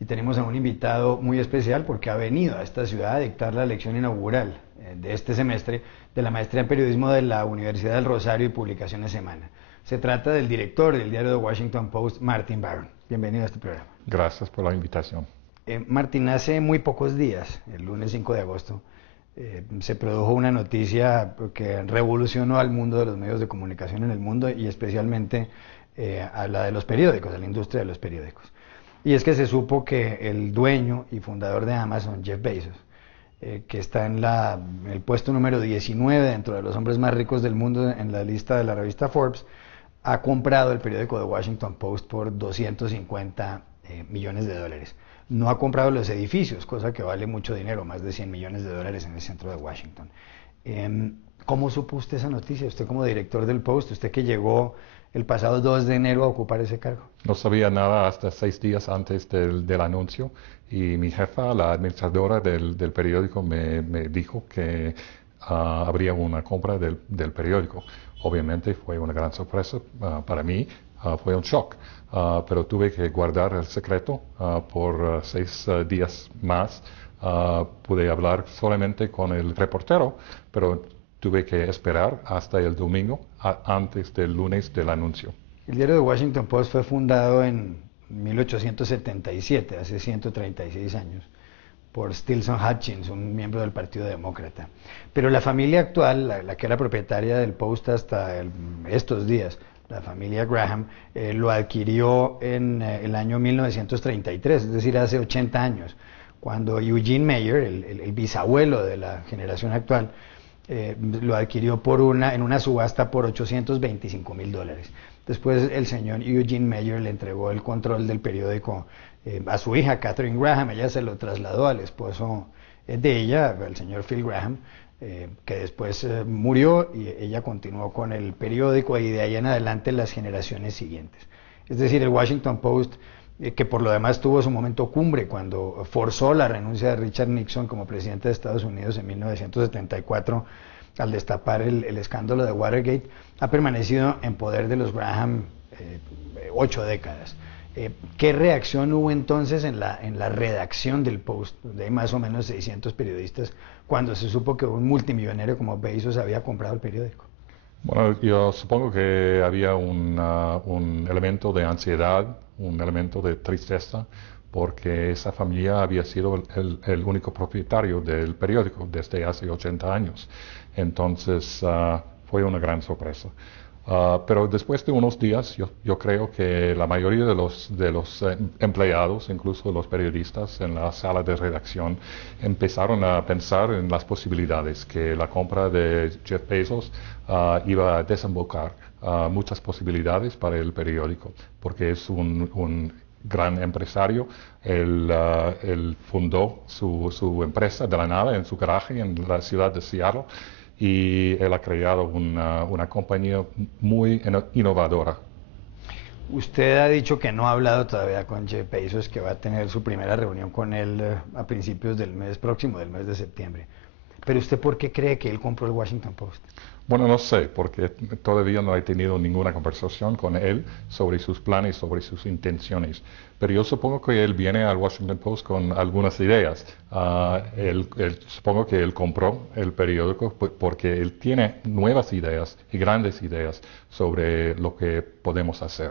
Y tenemos a un invitado muy especial porque ha venido a esta ciudad a dictar la lección inaugural de este semestre de la maestría en periodismo de la Universidad del Rosario y Publicaciones Semana. Se trata del director del diario The Washington Post, Martin Baron. Bienvenido a este programa. Gracias por la invitación. Martin, hace muy pocos días, el lunes 5 de agosto, se produjo una noticia que revolucionó al mundo de los medios de comunicación en el mundo y especialmente a la de los periódicos, a la industria de los periódicos. Y es que se supo que el dueño y fundador de Amazon, Jeff Bezos, que está en el puesto número 19 dentro de los hombres más ricos del mundo en la lista de la revista Forbes, ha comprado el periódico The Washington Post por 250 millones de dólares. No ha comprado los edificios, cosa que vale mucho dinero, más de 100 millones de dólares en el centro de Washington. ¿Cómo supo usted esa noticia? Usted como director del Post, usted que llegó el pasado 2 de enero a ocupar ese cargo. No sabía nada hasta 6 días antes del anuncio y mi jefa, la administradora del periódico, me dijo que habría una compra del periódico. Obviamente fue una gran sorpresa para mí, fue un shock, pero tuve que guardar el secreto por 6 días más. Pude hablar solamente con el reportero, pero tuve que esperar hasta el domingo, antes del lunes del anuncio. El diario The Washington Post fue fundado en 1877, hace 136 años, por Stilson Hutchins, un miembro del Partido Demócrata. Pero la familia actual, la que era propietaria del Post hasta estos días, la familia Graham, lo adquirió en el año 1933, es decir, hace 80 años, cuando Eugene Meyer, el bisabuelo de la generación actual, lo adquirió en una subasta por $825,000. Después el señor Eugene Meyer le entregó el control del periódico a su hija Katharine Graham. Ella se lo trasladó al esposo de ella, el señor Phil Graham, que después murió, y ella continuó con el periódico y de ahí en adelante las generaciones siguientes. Es decir, el Washington Post, que por lo demás tuvo su momento cumbre cuando forzó la renuncia de Richard Nixon como presidente de Estados Unidos en 1974 al destapar el escándalo de Watergate, ha permanecido en poder de los Graham 8 décadas. ¿Qué reacción hubo entonces en la redacción del Post, donde hay más o menos 600 periodistas, cuando se supo que un multimillonario como Bezos había comprado el periódico? Bueno, yo supongo que había un elemento de ansiedad, un elemento de tristeza, porque esa familia había sido el único propietario del periódico desde hace 80 años. Entonces, fue una gran sorpresa. Pero después de unos días, yo creo que la mayoría de los empleados, incluso los periodistas en la sala de redacción, empezaron a pensar en las posibilidades que la compra de Jeff Bezos iba a desembocar muchas posibilidades para el periódico, porque es un gran empresario. Él fundó su empresa de la nada en su garaje en la ciudad de Seattle, y él ha creado una compañía muy innovadora. Usted ha dicho que no ha hablado todavía con Jeff Bezos, que va a tener su primera reunión con él a principios del mes próximo, del mes de septiembre. Pero ¿usted por qué cree que él compró el Washington Post? Bueno, no sé, porque todavía no he tenido ninguna conversación con él sobre sus planes, sobre sus intenciones. Pero yo supongo que él viene al Washington Post con algunas ideas. Supongo que él compró el periódico porque él tiene nuevas ideas y grandes ideas sobre lo que podemos hacer.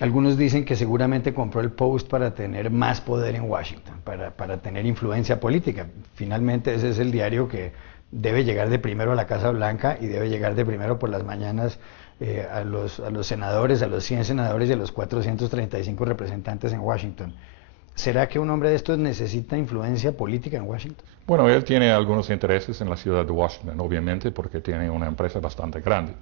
Algunos dicen que seguramente compró el Post para tener más poder en Washington, para tener influencia política. Finalmente ese es el diario que debe llegar de primero a la Casa Blanca y debe llegar de primero por las mañanas a los senadores, a los 100 senadores y a los 435 representantes en Washington. ¿Será que un hombre de estos necesita influencia política en Washington? Bueno, él tiene algunos intereses en la ciudad de Washington, obviamente, porque tiene una empresa bastante grande.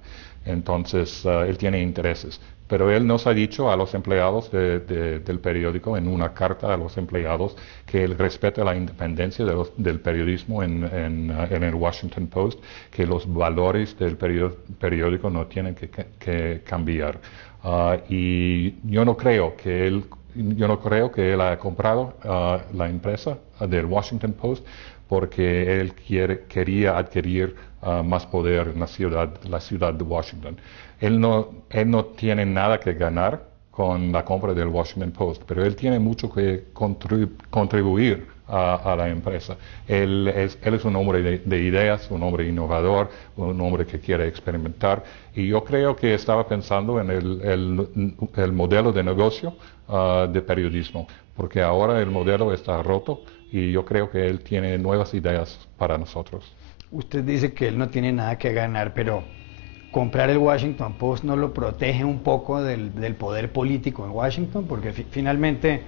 Entonces, él tiene intereses. Pero él nos ha dicho a los empleados del periódico, en una carta a los empleados, que él respeta la independencia del periodismo en el Washington Post, que los valores del periódico no tienen que cambiar. Y yo no creo que él haya comprado la empresa del Washington Post porque él quería adquirir más poder en la ciudad de Washington. Él no tiene nada que ganar con la compra del Washington Post, pero él tiene mucho que contribuir a la empresa. Él es un hombre de ideas, un hombre innovador, un hombre que quiere experimentar, y yo creo que estaba pensando en el modelo de negocio de periodismo, porque ahora el modelo está roto y yo creo que él tiene nuevas ideas para nosotros. Usted dice que él no tiene nada que ganar, pero comprar el Washington Post no lo protege un poco del poder político en Washington, porque finalmente,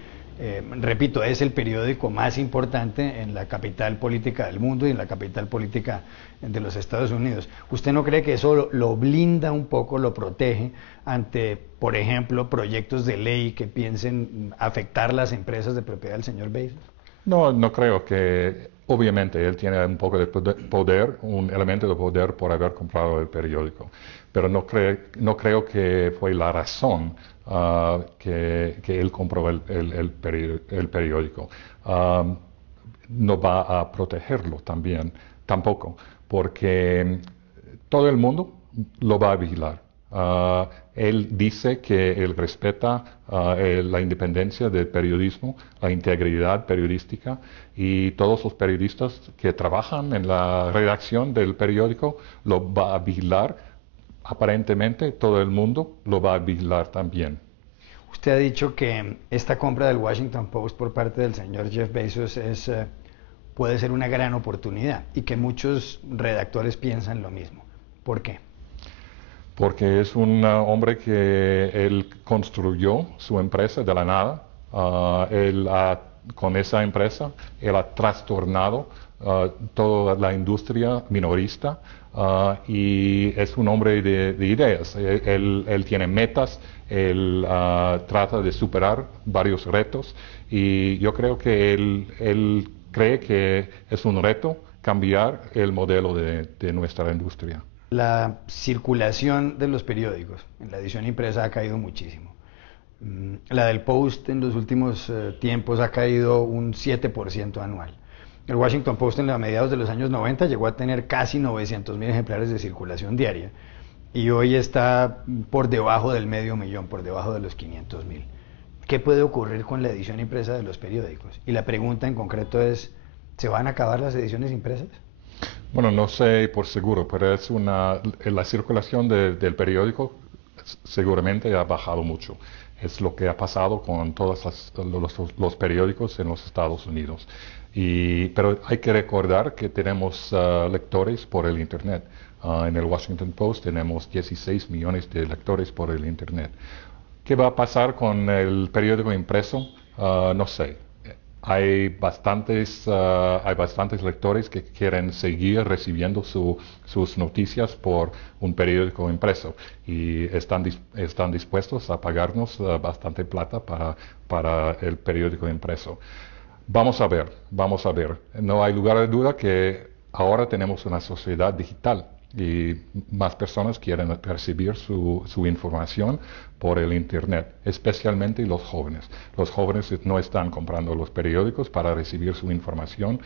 repito, es el periódico más importante en la capital política del mundo y en la capital política de los Estados Unidos. ¿Usted no cree que eso lo blinda un poco, lo protege ante, por ejemplo, proyectos de ley que piensen afectar las empresas de propiedad del señor Bezos? No, no creo que, obviamente, él tiene un poco de poder, un elemento de poder por haber comprado el periódico, pero no creo que fue la razón que él compró el periódico. No va a protegerlo también, tampoco, porque todo el mundo lo va a vigilar. Él dice que él respeta la independencia del periodismo, la integridad periodística, y todos los periodistas que trabajan en la redacción del periódico lo va a vigilar. Aparentemente todo el mundo lo va a vigilar también. Usted ha dicho que esta compra del Washington Post por parte del señor Jeff Bezos puede ser una gran oportunidad y que muchos redactores piensan lo mismo. ¿Por qué? Porque es un hombre que él construyó su empresa de la nada. Con esa empresa, él ha trastornado toda la industria minorista y es un hombre de ideas. Él tiene metas, él trata de superar varios retos y yo creo que él cree que es un reto cambiar el modelo de nuestra industria. La circulación de los periódicos en la edición impresa ha caído muchísimo. La del Post en los últimos tiempos ha caído un 7% anual. El Washington Post en mediados de los años 90 llegó a tener casi 900.000 ejemplares de circulación diaria y hoy está por debajo del medio millón, por debajo de los 500.000. ¿Qué puede ocurrir con la edición impresa de los periódicos? Y la pregunta en concreto es, ¿se van a acabar las ediciones impresas? Bueno, no sé por seguro, pero la circulación del periódico seguramente ha bajado mucho. Es lo que ha pasado con todos los periódicos en los Estados Unidos. Pero hay que recordar que tenemos lectores por el Internet. En el Washington Post tenemos 16 millones de lectores por el Internet. ¿Qué va a pasar con el periódico impreso? No sé. Hay bastantes lectores que quieren seguir recibiendo sus noticias por un periódico impreso y están dispuestos a pagarnos bastante plata para el periódico impreso. Vamos a ver, vamos a ver. No hay lugar de duda que ahora tenemos una sociedad digital y más personas quieren recibir su información por el Internet, especialmente los jóvenes. Los jóvenes no están comprando los periódicos para recibir su información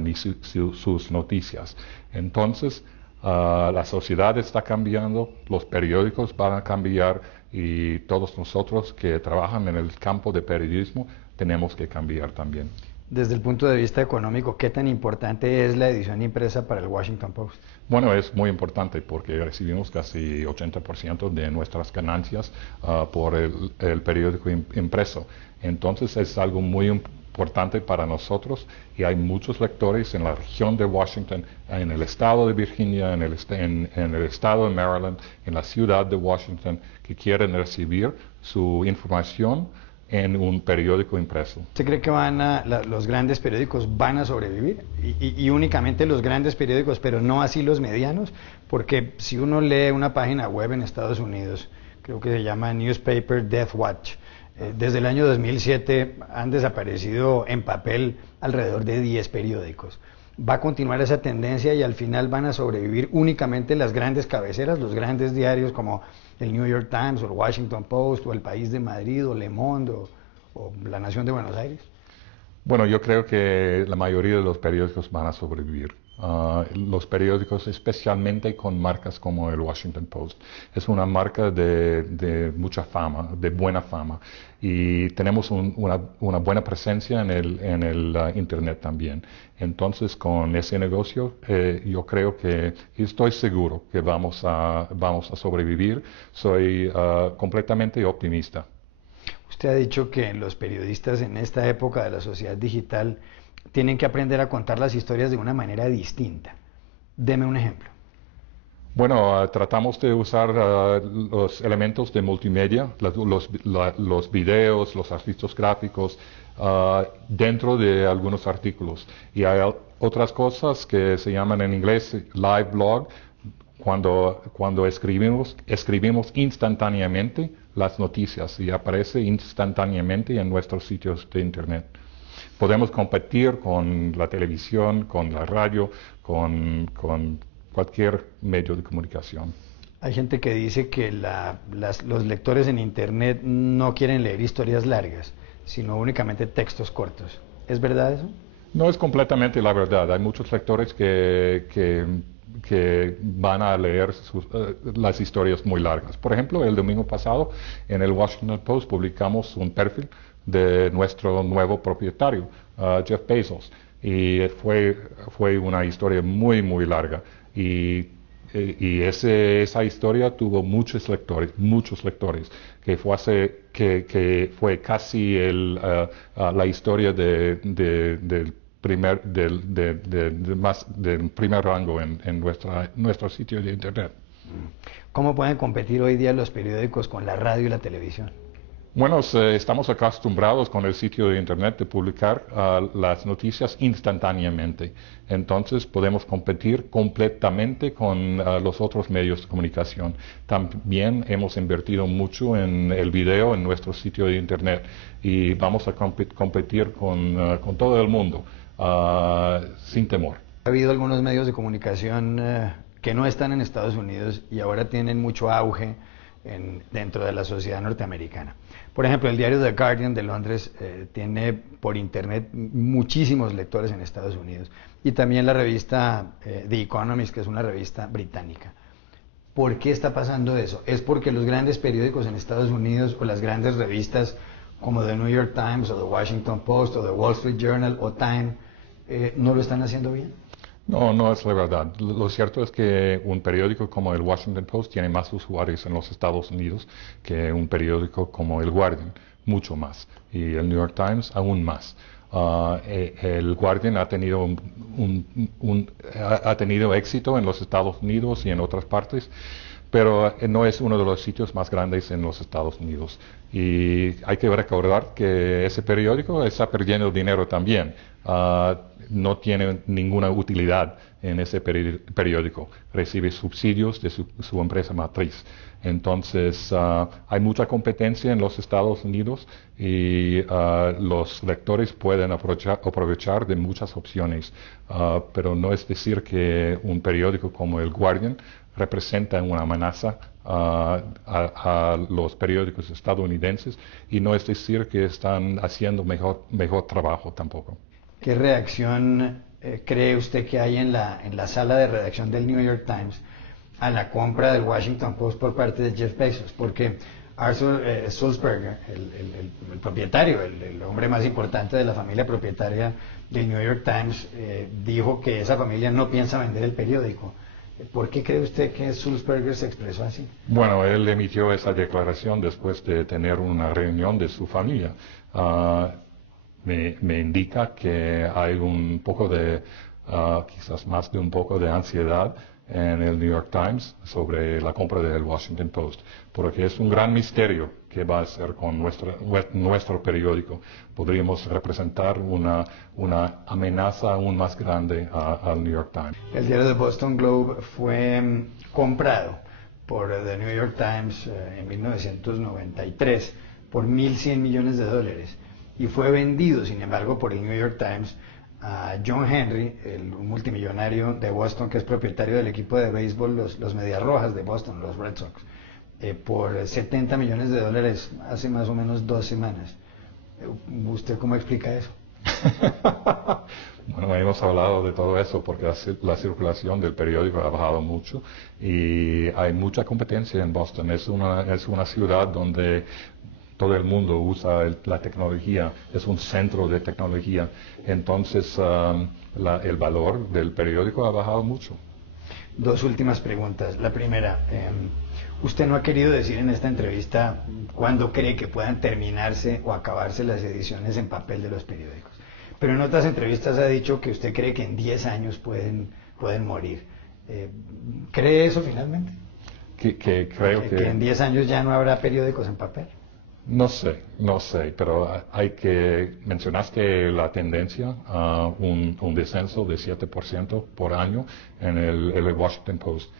ni sus noticias. Entonces, la sociedad está cambiando, los periódicos van a cambiar y todos nosotros que trabajan en el campo de periodismo tenemos que cambiar también. Desde el punto de vista económico, ¿qué tan importante es la edición impresa para el Washington Post? Bueno, es muy importante porque recibimos casi 80% de nuestras ganancias por el periódico impreso. Entonces es algo muy importante para nosotros y hay muchos lectores en la región de Washington, en el estado de Virginia, en el estado de Maryland, en la ciudad de Washington, que quieren recibir su información en un periódico impreso. ¿Usted cree que los grandes periódicos van a sobrevivir? Y únicamente los grandes periódicos, pero no así los medianos, porque si uno lee una página web en Estados Unidos, creo que se llama Newspaper Death Watch, desde el año 2007 han desaparecido en papel alrededor de 10 periódicos. ¿Va a continuar esa tendencia y al final van a sobrevivir únicamente las grandes cabeceras, los grandes diarios como el New York Times o el Washington Post o el País de Madrid o Le Monde o La Nación de Buenos Aires? Bueno, yo creo que la mayoría de los periódicos van a sobrevivir. los periódicos, especialmente con marcas como el Washington Post. Es una marca de mucha fama, de buena fama, y tenemos una buena presencia en el Internet también. Entonces, con ese negocio, yo creo que, y estoy seguro que vamos a sobrevivir. Soy completamente optimista. Usted ha dicho que los periodistas en esta época de la sociedad digital tienen que aprender a contar las historias de una manera distinta. Deme un ejemplo. Bueno, tratamos de usar los elementos de multimedia, los videos, los artistas gráficos, dentro de algunos artículos. Y hay otras cosas que se llaman en inglés live blog, cuando escribimos instantáneamente las noticias y aparece instantáneamente en nuestros sitios de Internet. Podemos competir con la televisión, con la radio, con cualquier medio de comunicación. Hay gente que dice que los lectores en Internet no quieren leer historias largas, sino únicamente textos cortos. ¿Es verdad eso? No es completamente la verdad. Hay muchos lectores que van a leer las historias muy largas. Por ejemplo, el domingo pasado en el Washington Post publicamos un perfil de nuestro nuevo propietario, Jeff Bezos, y fue una historia muy, muy larga. Y esa historia tuvo muchos lectores, que fue casi la historia del primer rango en nuestro sitio de Internet. ¿Cómo pueden competir hoy día los periódicos con la radio y la televisión? Bueno, estamos acostumbrados con el sitio de Internet de publicar las noticias instantáneamente. Entonces podemos competir completamente con los otros medios de comunicación. También hemos invertido mucho en el video en nuestro sitio de Internet y vamos a competir con todo el mundo sin temor. Ha habido algunos medios de comunicación que no están en Estados Unidos y ahora tienen mucho auge dentro de la sociedad norteamericana. Por ejemplo, el diario The Guardian de Londres tiene por internet muchísimos lectores en Estados Unidos, y también la revista The Economist, que es una revista británica. ¿Por qué está pasando eso? ¿Es porque los grandes periódicos en Estados Unidos o las grandes revistas como The New York Times o The Washington Post o The Wall Street Journal o Time no lo están haciendo bien? No, no es la verdad. Lo cierto es que un periódico como el Washington Post tiene más usuarios en los Estados Unidos que un periódico como el Guardian, mucho más, y el New York Times aún más. El Guardian ha tenido ha tenido éxito en los Estados Unidos y en otras partes, pero no es uno de los sitios más grandes en los Estados Unidos. Y hay que recordar que ese periódico está perdiendo dinero también. No tiene ninguna utilidad en ese periódico. Recibe subsidios de su empresa matriz. Entonces, hay mucha competencia en los Estados Unidos y los lectores pueden aprovechar de muchas opciones. Pero no es decir que un periódico como el Guardian representa una amenaza a los periódicos estadounidenses, y no es decir que están haciendo mejor trabajo tampoco. ¿Qué reacción cree usted que hay en la sala de redacción del New York Times a la compra del Washington Post por parte de Jeff Bezos? Porque Arthur Sulzberger, el propietario, el hombre más importante de la familia propietaria del New York Times, dijo que esa familia no piensa vender el periódico. ¿Por qué cree usted que Sulzberger se expresó así? Bueno, él emitió esa declaración después de tener una reunión de su familia. Me indica que hay un poco de, quizás más de un poco de ansiedad en el New York Times sobre la compra del Washington Post, porque es un gran misterio qué va a hacer con nuestro periódico. Podríamos representar una amenaza aún más grande al New York Times. El diario The Boston Globe fue comprado por The New York Times en 1993 por $1.100 millones y fue vendido, sin embargo, por el New York Times a John Henry, un multimillonario de Boston que es propietario del equipo de béisbol, los Medias Rojas de Boston, los Red Sox, por $70 millones hace más o menos 2 semanas. ¿Usted cómo explica eso? Bueno, hemos hablado de todo eso porque la circulación del periódico ha bajado mucho y hay mucha competencia en Boston. Es una ciudad donde todo el mundo usa la tecnología, es un centro de tecnología. Entonces, el valor del periódico ha bajado mucho. Dos últimas preguntas. La primera, usted no ha querido decir en esta entrevista cuándo cree que puedan terminarse o acabarse las ediciones en papel de los periódicos. Pero en otras entrevistas ha dicho que usted cree que en 10 años pueden morir. ¿Cree eso finalmente? Creo que en 10 años ya no habrá periódicos en papel. No sé, pero mencionaste la tendencia a un descenso de 7% por año en el Washington Post.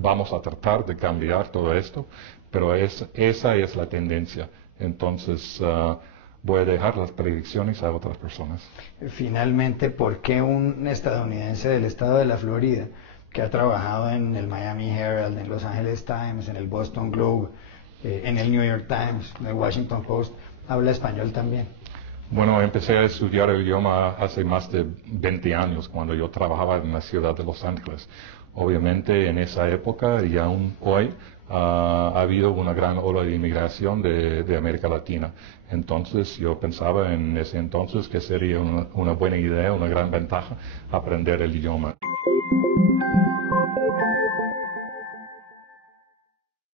Vamos a tratar de cambiar todo esto, pero esa es la tendencia. Entonces, voy a dejar las predicciones a otras personas. Finalmente, ¿por qué un estadounidense del estado de la Florida, que ha trabajado en el Miami Herald, en Los Angeles Times, en el Boston Globe, en el New York Times, en el Washington Post, habla español también? Bueno, empecé a estudiar el idioma hace más de 20 años, cuando yo trabajaba en la ciudad de Los Ángeles. Obviamente, en esa época y aún hoy ha habido una gran ola de inmigración de América Latina. Entonces, yo pensaba en ese entonces que sería una buena idea, una gran ventaja aprender el idioma.